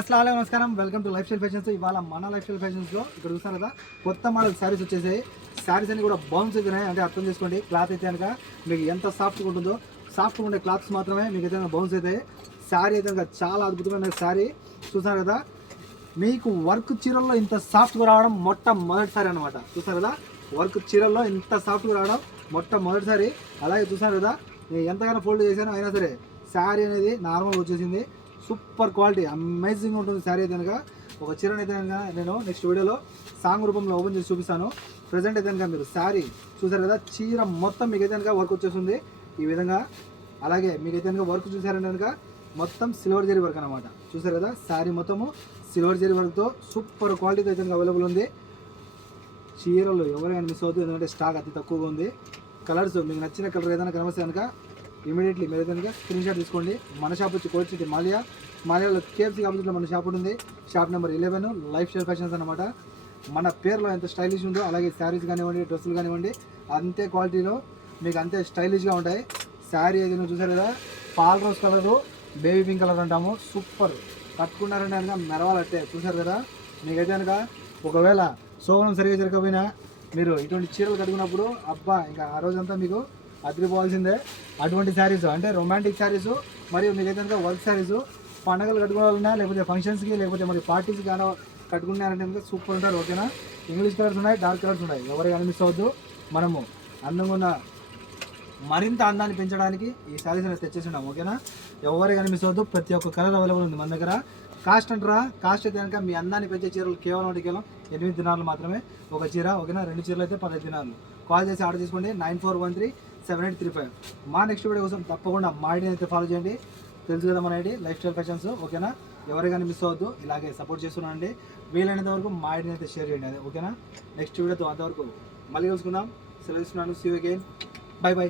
అస్సలాము నమస్కారం, welcome to life style fashions. ఇవాళ మన లైఫ్ స్టైల్ ఫ్యాషన్స్లో ఇక్కడ చూస్తారు కదా కొత్త మోడల్ శారీస్ వచ్చేసాయి. శారీస్ అన్ని కూడా బౌన్స్ అవుతున్నాయి. అంటే అర్థం చేసుకోండి, క్లాత్ అయితే కనుక మీకు ఎంత సాఫ్ట్గా ఉంటుందో, సాఫ్ట్గా ఉండే క్లాత్స్ మాత్రమే మీకు అయితే బౌన్స్ అవుతాయి. శారీ అయితే కనుక చాలా అద్భుతమైన శారీ చూసారు కదా. మీకు వర్క్ చీరల్లో ఇంత సాఫ్ట్గా రావడం మొట్టమొదటిసారి అనమాట. చూసారు కదా, వర్క్ చీరల్లో ఇంత సాఫ్ట్గా రావడం మొట్టమొదటిసారి. అలాగే చూసారు కదా, నేను ఎంతగానో ఫోల్డ్ చేశాను అయినా సరే శారీ అనేది నార్మల్గా వచ్చేసింది. సూపర్ క్వాలిటీ, అమేజింగ్ ఉంటుంది శారీ అయితే కనుక. ఒక చీరని అయితే కనుక నేను నెక్స్ట్ వీడియోలో సాంగ్ రూపంలో ఓపెన్ చేసి చూపిస్తాను. ప్రజెంట్ అయితే కనుక మీరు శారీ చూసారు కదా, చీర మొత్తం మీకు అయితే కనుక వర్క్ వచ్చేస్తుంది ఈ విధంగా. అలాగే మీకైతే కనుక వర్క్ చూసారంటే కనుక మొత్తం సిల్వర్ జరీ వర్క్ అనమాట. చూసారు కదా, శారీ మొత్తము సిల్వర్ జరీ వర్క్తో సూపర్ క్వాలిటీ అయితే కనుక అవైలబుల్ ఉంది. చీరలు ఎవరైనా మిస్ అవుతుంది, ఎందుకంటే స్టాక్ అతి తక్కువగా ఉంది. కలర్స్ మీకు నచ్చిన కలర్ ఏదైనా కనిపిస్తే కనుక ఇమీడియట్లీ మీరు కనుక స్క్రీన్ షాట్ తీసుకోండి. మన షాప్ వచ్చి కోట్ సిటీ మాలియాలో కేఎఫ్సీ ఆపోజిట్లో మన షాప్ ఉంటుంది. Shop number 11 life style fashions అనమాట. మన పేరులో ఎంత స్టైలిష్ ఉందో అలాగే శారీస్ కానివ్వండి, డ్రెస్సులు కానివ్వండి అంతే క్వాలిటీలో మీకు అంతే స్టైలిష్గా ఉంటాయి. శారీ ఏదైనా చూసారు కదా, pale rose colour, baby pink colour అంటాము. సూపర్ కట్టుకున్నారంటే కనుక మెరవాలంటే చూసారు కదా. మీకైతే కనుక ఒకవేళ శోభనం సరిగా జరగకపోయినా మీరు ఇటువంటి చీరలు కట్టుకున్నప్పుడు అబ్బా ఇంకా ఆ రోజంతా మీకు అదిరిపోవాల్సిందే. అటువంటి శారీస్ అంటే రొమాంటిక్ శారీస్, మరియు మీకైతే కనుక వర్క్ శారీస్ పండగలు కట్టుకోవాలన్నా లేకపోతే ఫంక్షన్స్కి లేకపోతే మరి పార్టీస్కి కానీ కట్టుకున్నారంటే కనుక సూపర్ ఉంటారు. ఓకేనా. ఇంగ్లీష్ కలర్స్ ఉన్నాయి, డార్క్ కలర్స్ ఉన్నాయి, ఎవరికి కనిపిస్తవద్దు. మనము అందంగా ఉన్న మరింత అందాన్ని పెంచడానికి ఈ శారీస్ అనేది తెచ్చేసి ఉన్నాం. ఓకేనా. ఎవరికి కనిపిస్తవద్దు, ప్రతి ఒక్క కలర్ అవైలబుల్ ఉంది మన దగ్గర. కాస్ట్ అంటారా, కాస్ట్ అయితే కనుక మీ అందాన్ని పెంచే చీరలు కేవలం 8 దినాలు మాత్రమే ఒక చీర. ఓకేనా. 2 చీరలు అయితే 15 దినాలు. కాల్ చేసి ఆర్డర్ చేసుకోండి 94137835. మా నెక్స్ట్ వీడియో కోసం తప్పకుండా మా ఐడిని అయితే ఫాలో చేయండి. తెలుసు కదా మన ఐడి లైఫ్ స్టైల్ ఫ్యాషన్స్. ఓకేనా. ఎవరికైనా మిస్ అవ్వద్దు, ఇలాగే సపోర్ట్ చేస్తున్నానండి. వీలైనంత వరకు మా ఐడిని అయితే షేర్ చేయండి. అదే ఓకేనా. నెక్స్ట్ వీడియోతో అంతవరకు మళ్ళీ కలుసుకుందాం. సెలవు ఇస్తున్నాను. See you again. Bye by.